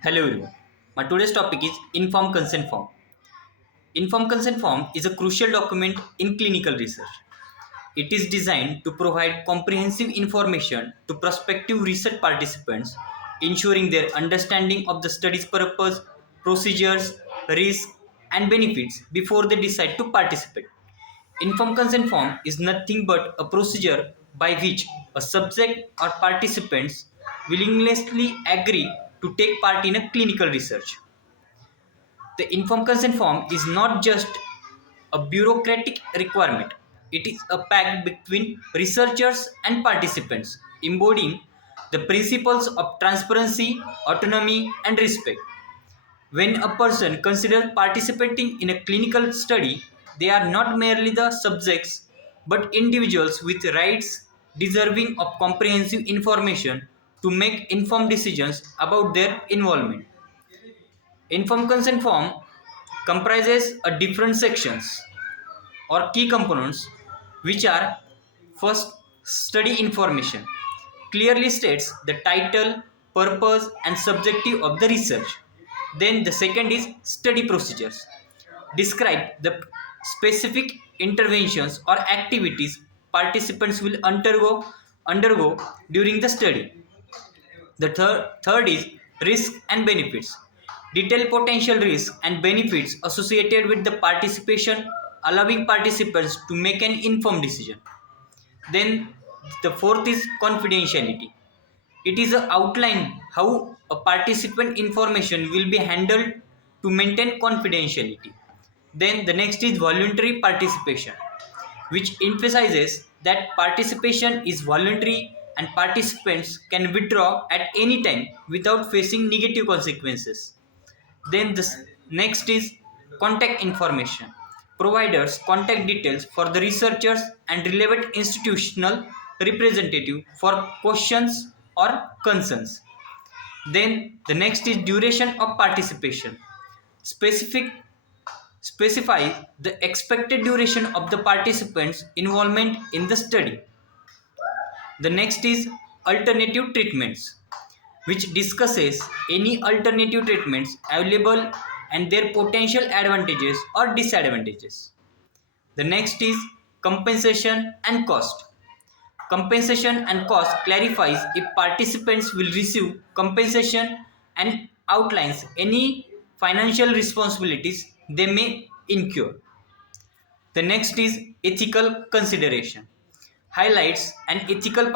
Hello everyone. My today's topic is informed consent form. Informed consent form is a crucial document in clinical research. It is designed to provide comprehensive information to prospective research participants, ensuring their understanding of the study's purpose, procedures, risks, and benefits before they decide to participate. Informed consent form is nothing but a procedure by which a subject or participants willingly agree to take part in a clinical research. The informed consent form is not just a bureaucratic requirement, it is a pact between researchers and participants, embodying the principles of transparency, autonomy, and respect. When a person considers participating in a clinical study, they are not merely the subjects but individuals with rights deserving of comprehensive information to make informed decisions about their involvement. Informed consent form comprises a different sections or key components which are first study information clearly states the title, purpose and subjective of the research. Then the second is study procedures, describe the specific interventions or activities participants will undergo during the study. The third is risk and benefits. Detail potential risks and benefits associated with the participation, allowing participants to make an informed decision. Then the fourth is confidentiality. It is a outline how a participant information will be handled to maintain confidentiality. Then the next is voluntary participation, which emphasizes that participation is voluntary and participants can withdraw at any time without facing negative consequences. Then the next is contact information. Providers contact details for the researchers and relevant institutional representative for questions or concerns. Then the next is duration of participation. Specific Specify the expected duration of the participants' involvement in the study. The next is alternative treatments, which discusses any alternative treatments available and their potential advantages or disadvantages. The next is compensation and cost. Compensation and cost clarifies if participants will receive compensation and outlines any financial responsibilities they may incur. The next is ethical consideration, highlights an ethical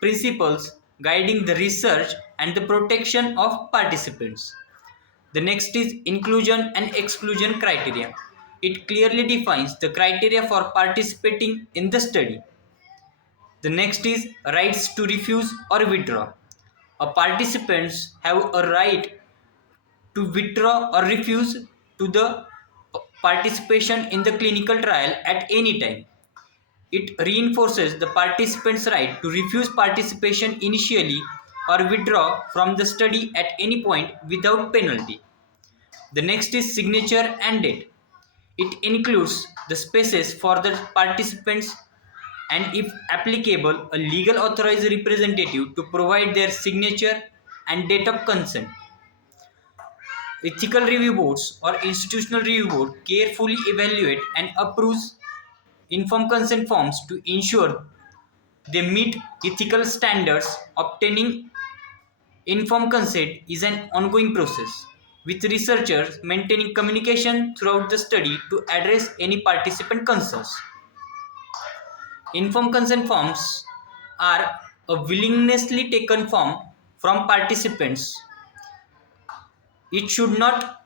principles guiding the research and the protection of participants. The next is inclusion and exclusion criteria. It clearly defines the criteria for participating in the study. The next is rights to refuse or withdraw. A participants have a right to withdraw or refuse to the participation in the clinical trial at any time. It reinforces the participant's right to refuse participation initially or withdraw from the study at any point without penalty. The next is signature and date. It includes the spaces for the participants and, if applicable, a legal authorized representative to provide their signature and date of consent. Ethical review boards or institutional review board carefully evaluate and approves informed consent forms to ensure they meet ethical standards. Obtaining informed consent is an ongoing process, with researchers maintaining communication throughout the study to address any participant concerns. Informed consent forms are a willingly taken form from participants. It should not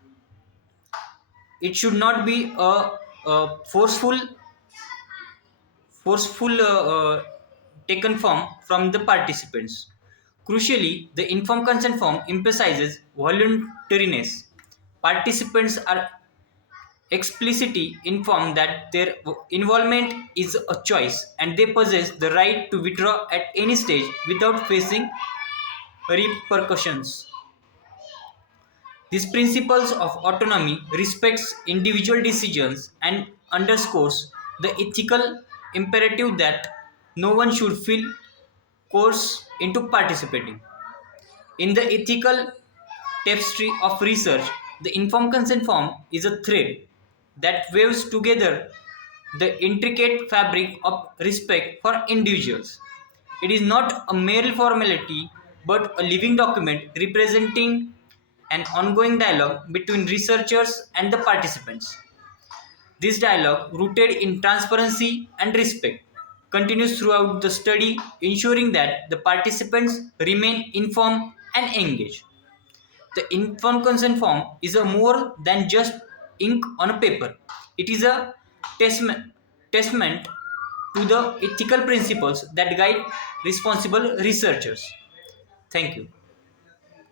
be a forceful taken form from the participants. Crucially, the informed consent form emphasizes voluntariness. Participants are explicitly informed that their involvement is a choice and they possess the right to withdraw at any stage without facing repercussions. These principles of autonomy respects individual decisions and underscores the ethical imperative that no one should feel coerced into participating. In the ethical tapestry of research, the informed consent form is a thread that weaves together the intricate fabric of respect for individuals. It is not a mere formality but a living document representing an ongoing dialogue between researchers and the participants. This dialogue, rooted in transparency and respect, continues throughout the study, ensuring that the participants remain informed and engaged. The informed consent form is a more than just ink on a paper. It is a testament to the ethical principles that guide responsible researchers. Thank you.